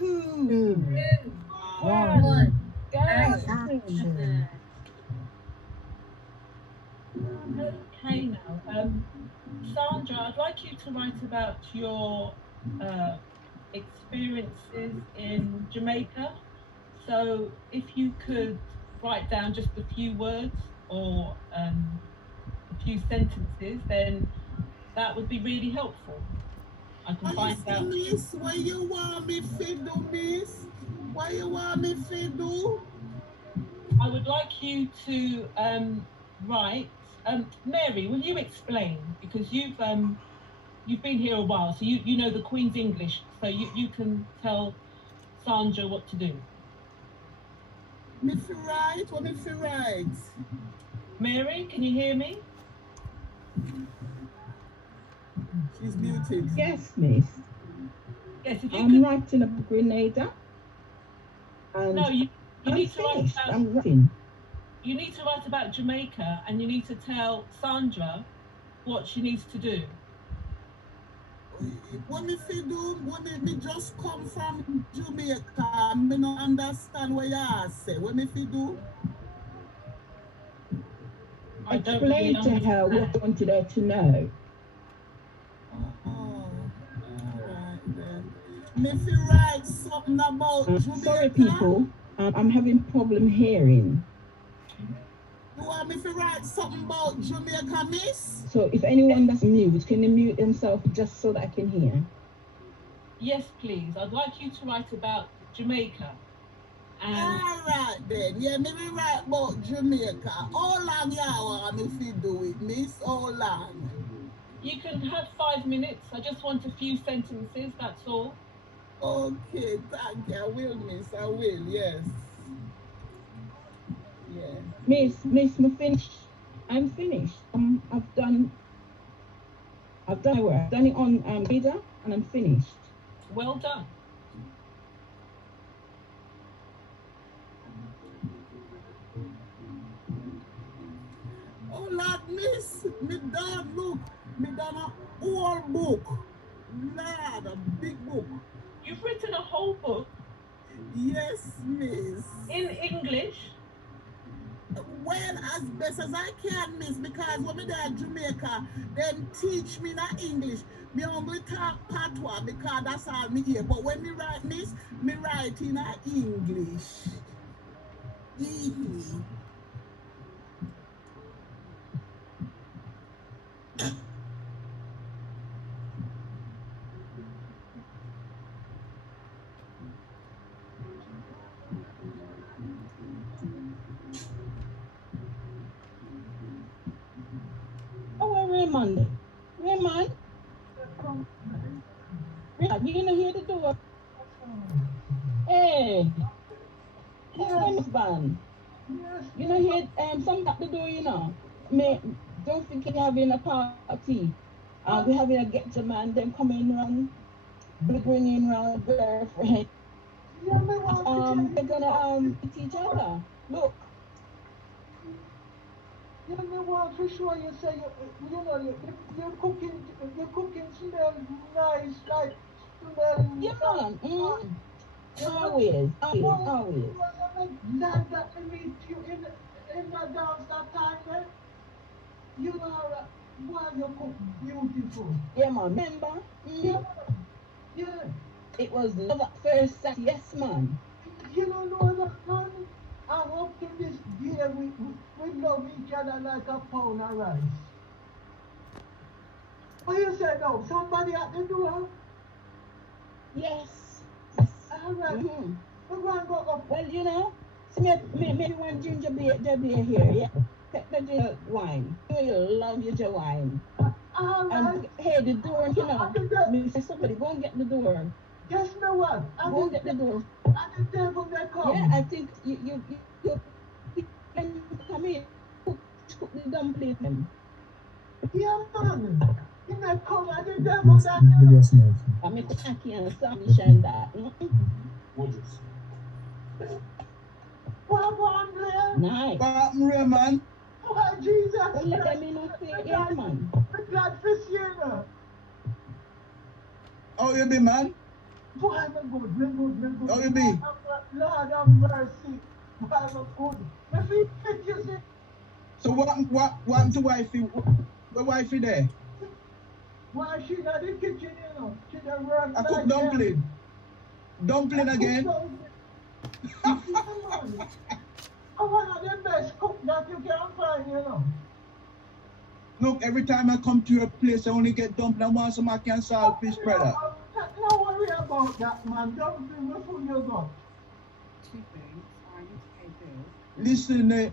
2, 1, go. action. Okay now, Sandra, I'd like you to write about your experiences in Jamaica. So if you could write down just a few words or a few sentences, then that would be really helpful. I can find Honestly, out. miss, what you want me to do, miss? What you want me to do? I would like you to write. Mary, will you explain because you've been here a while, so you know the Queen's English, so you can tell Sandra what to do. Me fi write? What me fi write? Mary, can you hear me? She's muted. Yes, miss. Yes, if you I'm could. writing a Grenada No, and you I'm need to write finished. about I'm writing. you need to write about Jamaica, and you need to tell Sandra what she needs to do. What me fi do? Me just come from Jamaica. Me no understand what you say. What me fi do? I don't really Explain to her understand. what you wanted her to know. Oh, alright then. Me fi write something about Sorry, Jamaica. people. I'm having problem hearing. You want me to write something about Jamaica, miss? So if anyone that's mute, can they mute themselves just so that I can hear? Yes, please. I'd like you to write about Jamaica, and Alright then. Yeah, me will write about Jamaica. How long you want me to do it, miss? How long? you can have 5 minutes. I just want a few sentences. That's all. Okay, thank you. I will, miss. I will, yes. Yeah. Miss, me finished. I'm finished. I've done my work. I've done it on Reader and I'm finished. Well done. Oh Lord, miss, me dog look. Me done a whole book. Lord, a big book. You've written a whole book Yes, miss. in English. Well, as best as I can, miss, because when me there at Jamaica, then teach me not English. Me only talk patois because that's all me hear. But when me write, miss, me write in a English. Ee. Oh, well, Raymond. Raymond, you know hear the door. Hey, hey, Miss Van. You know here some at the door, you know. Me don't think you're having a party. We having a get to man, then coming round, bringing round a girlfriend. They're gonna meet each other. Look, You know what for sure you say your cooking smell nice like smell yeah, man. Always. glad that we meet you in the dance that time eh? You are why you cook beautiful. Yeah, man. Remember? Yeah, yeah. It was love at first sight. Yes, man. You don't know that man. And up to this day we love each other like a pound of rice. What you say now? Somebody at the door? Yes. Yes. All right. Mm-hmm. We're going to go up. Well, you know, so maybe one ginger beer here, yeah. Take the ginger wine. You love your wine. All right. And hey, the door, you know, The, me say somebody go and get the door. guess me what? Go and get the door. And the devil they Yeah, come. I think you can come in, cook the dumpling. Yeah, man. He may come and the devil that. I make ackee and sandwich and that. What one there? Nice. But Raymond, Oh, Jesus. Well, let them in and say, yeah, man. We're glad to see you. how you be, man? Boy, I'm good, me good, me good. How you be? Lord have mercy. Boy, I'm good. Me feel fit, you see. So what to wifey? Where wifey there? Why she in the kitchen, you know? She done work I like cook dumpling. Dumpling again. Man, I'm one of the best cook that you can find, you know. Look, every time I come to your place, I only get dumpling. I want some mac and saltfish, brother. No worry about that, man. Dumpling will fool you got. Listen,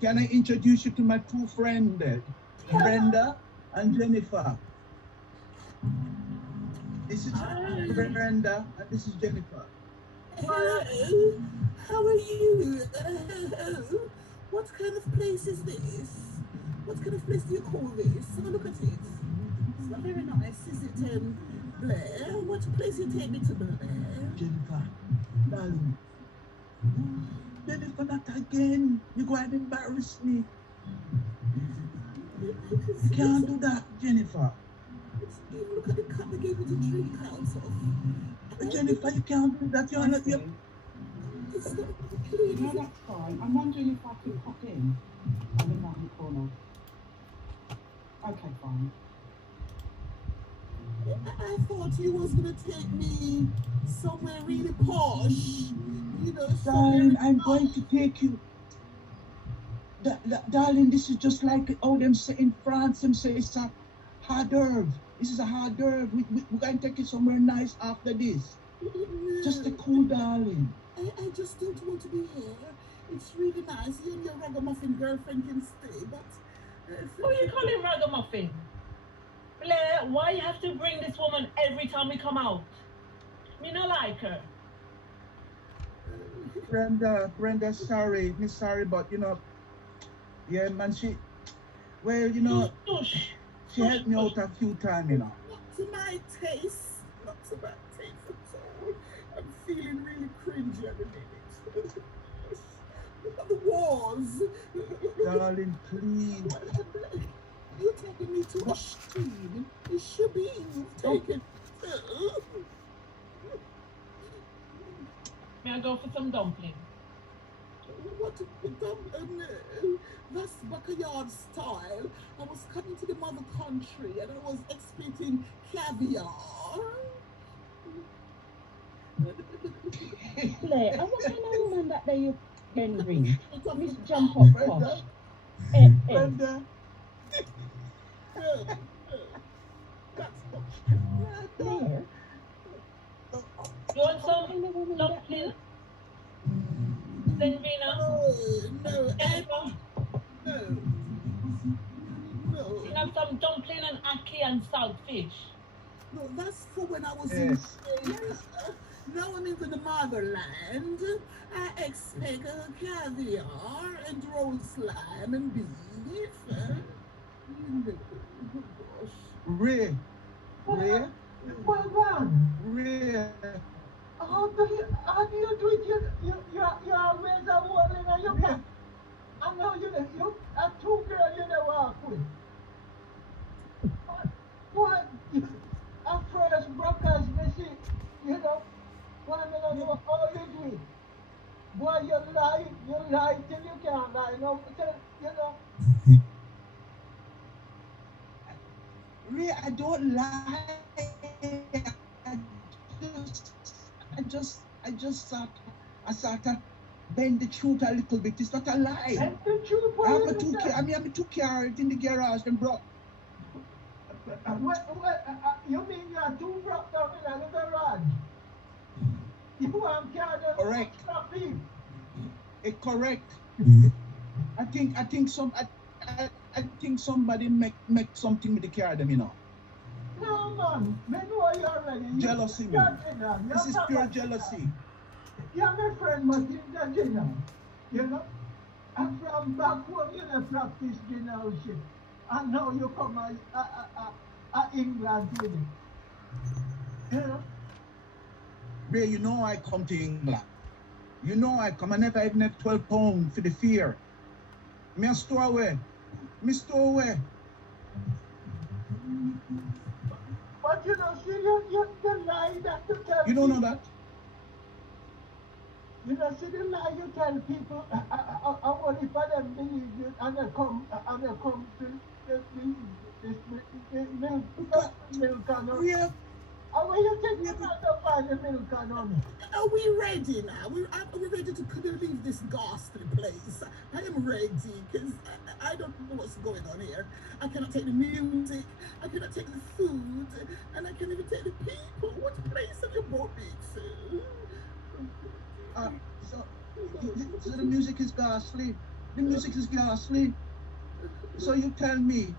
can I introduce you to my two friends, Brenda and Jennifer? This is Brenda and this is Jennifer. Hello, how are you? What kind of place is this? What kind of place do you call this? Have a look at it. It's not very nice, is it, Blair? What place you take me to, Blair? Jennifer, darling. Jennifer, not again. You're going to embarrass me. You can't do that, Jennifer. Look at the cup they gave me to drink out of. Jennifer, you can't do that. You're not. It's not clean. No, that's fine. I'm wondering if I could pop in. I'm in that corner. Okay, fine. I thought you was gonna take me somewhere really posh. You know, Darling, I'm going to take you. Darling, this is just like how them say in France, them say it's a hors d'oeuvre. This is a hors d'oeuvre. We're going to take you somewhere nice after this. No, Just a cool, darling. I just don't want to be here. It's really nice. You and your ragamuffin girlfriend can stay, but... Who you calling ragamuffin? Blair, why you have to bring this woman every time we come out? Me not like her. Brenda, sorry. Me sorry, but you know, yeah, man, she helped me out a few times, you know. Not to my taste. Not to my taste at all. I'm feeling really cringy at the minute. Look at the walls. Darling, please. You're taking me to a stream. It should be taken. May I go for some dumpling? What that's backyard style. I was coming to the mother country and I was expecting caviar. Claire, I want to know woman that you can bring. Miss Jump Up Posh. Brenda. Claire. You want some dumpling? Senvina? No. You have some dumpling and ackee and saltfish. No, that's for when I was Yes. Now I'm into the motherland. I expect caviar and roast slime and beef. Gosh. Ray. Well done. Ray. How do you do it? You always a wall in your back. I know you a two girls you never walk with. What? At first, brokers, me see, you know, one of them know how you do it. Boy, you lie till you can't lie. No, you know. Ray, I don't lie. I just sort of bend the truth a little bit. It's not a lie. And the truth I have was two cars in the garage and bro. you mean you are too broke down in a garage? You want carry Correct. Correct. I think somebody make something with the car them, you know. No man, me know you already. Jealousy, man. This is pure jealousy. You're my friend, but you're general. You know? And from back home, you know, practice generalship. And now you come at England with it. You know? Ray, you know I come to England. You know I come. I never even have 12 pounds for the fear. Me store away. But But you know, see, the lie that you tell You don't know people, that? you know, see the lie you tell people, I want if them believe you, and they come to this milk, Because milk and honey. we have, And when you think we you're have, not to find the milk and honey, Are we ready now? Are we ready to leave this ghastly place? I am ready because I don't know what's going on here. I cannot take the music, I cannot take the food, and I can't even take the people. What place have you brought me to? uh, so, so the music is ghastly. The music is ghastly. So you tell me,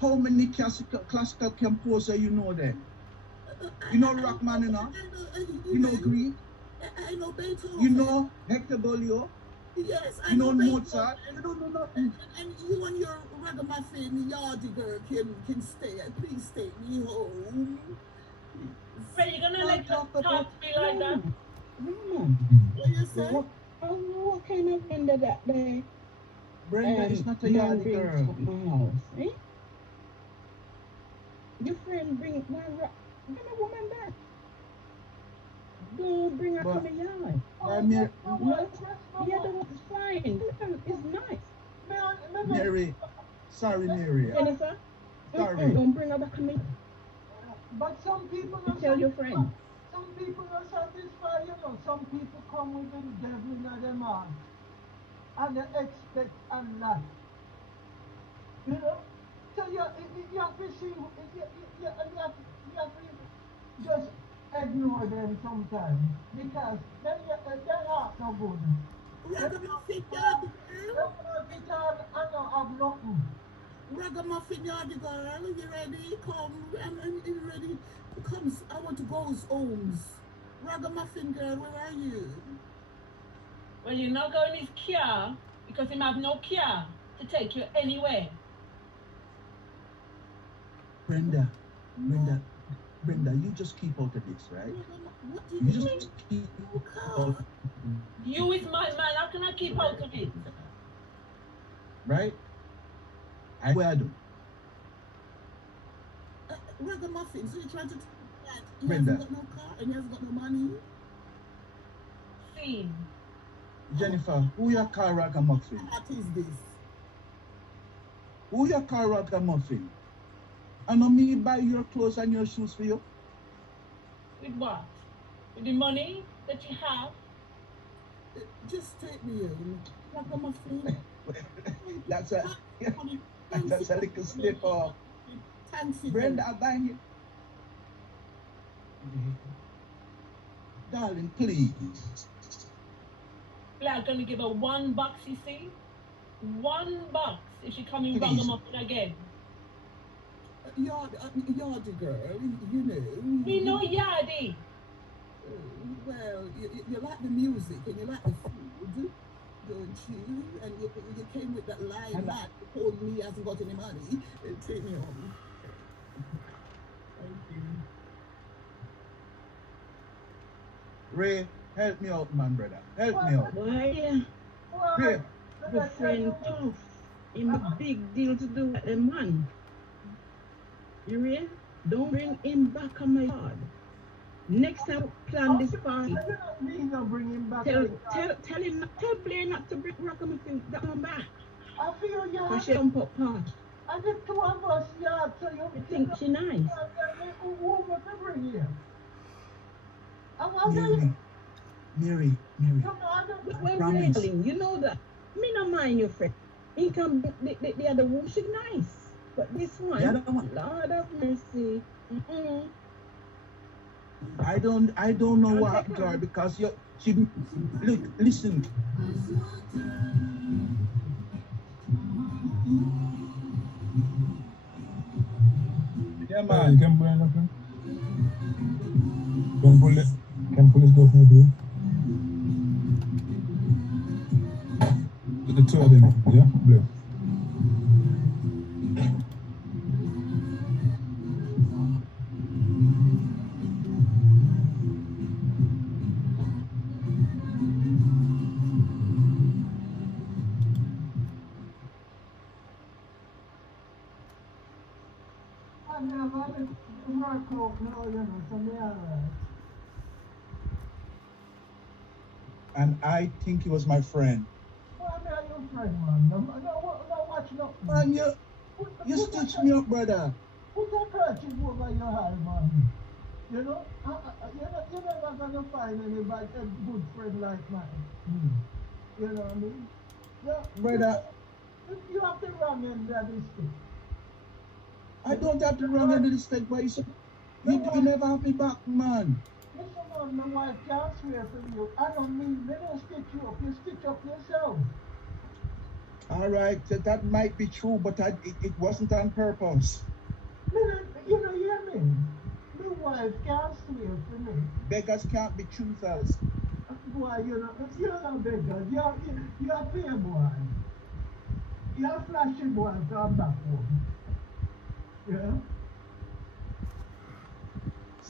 how many classical composer you know then? You know Rachmaninoff, you know Grieg, I know Beethoven. you know Hector Berlioz, Yes, I you know Beethoven. Mozart. You don't know nothing. And you and your ragamuffin yardy girl can stay. Please take me home. But you're gonna let Talk her about talk to me like that? Roman, What you say? what kind of friend that they Brenda is not a man yardy brings girl. to my house? Eh? Your friend bring a woman back. Don't bring her to But my yard. Mary, No, yeah, that's fine. It's nice. Mary, sorry, Mary, Jennifer, sorry. don't bring her back to me. but some people You are tell your friend. some people are satisfied, you know. Some people come with the devil in their mouth and they expect a lot, you know. So you have to see, you have to just ignore them sometimes because they're not no good. Ragamuffin yardy They girl. want it all and not have nothing. Ragamuffin yardy girl. You ready? Come. I'm ready. Come. I want to go homes. Ragamuffin girl, where are you? Well, you're not going in his car because he have no car to take you anywhere. Brenda, No. Brenda, you just keep out of this, right? What do You you just keep No out, car. You is my man. How can I keep out of it? right? I will do. Ragamuffin. So you're trying to tell me that he Brenda, hasn't got no car and he hasn't got no money? See, Jennifer, who you call ragamuffin? What is this? Who you call ragamuffin? I know me buy your clothes and your shoes for you. with what? With the money that you have? Just take me home. Ragamuffin. That's a Honey, that's a little slip off. Thanks, Brenda, I buy you. Darling, please. Like gonna give her $1, you see? $1 if she come in Please. ragamuffin again. Yardy girl, you know. Me no yardy. Well, you like the music and you like the food, don't you? And you came with that lie And man who told me he hasn't got any money. Take me home. Thank you. Ray, help me out, man, brother. Help me out. Why? Ray, Your friend tough. Him a big deal to do with the man. You real? Don't bring him back on my yard. Next time plan this party. Me not bring him back. Tell him tell Blair not to bring ragamuffin that one back. I feel you. Cause she jump up part. And the two of us, yeah, so you I think she nice. who am I bring here? And I Mary, But when promise. wrestling, you know that. Me no mind your friend. He can the other one she nice. But this one, The other one. Lord of mercy. I don't know what happened to her because she look, listen. Yeah, man. You can bring it up here. Can pull this door for me? The two of them, yeah? Blue. I never no, you know, so me alright. And I think he was my friend. Why me are your friend, man? No, watch nothing. Man, you stitch me up, brother. Put a kerchief over your eye, man. You know, you're never gonna find anybody, a good friend like mine. You know what I mean? Brother, You have to run in that district. I don't have to run into this thing, but you never have me back, man. Listen, man, my wife can't swear for you. I don't mean, they don't stitch you up. You stitch up yourself. All right, that might be true, but it wasn't on purpose. You know, hear me? My wife can't swear for me. Beggars can't be choosers. Boy, you're not beggar. You're a playboy. You're a flashy boy from back home. Yeah?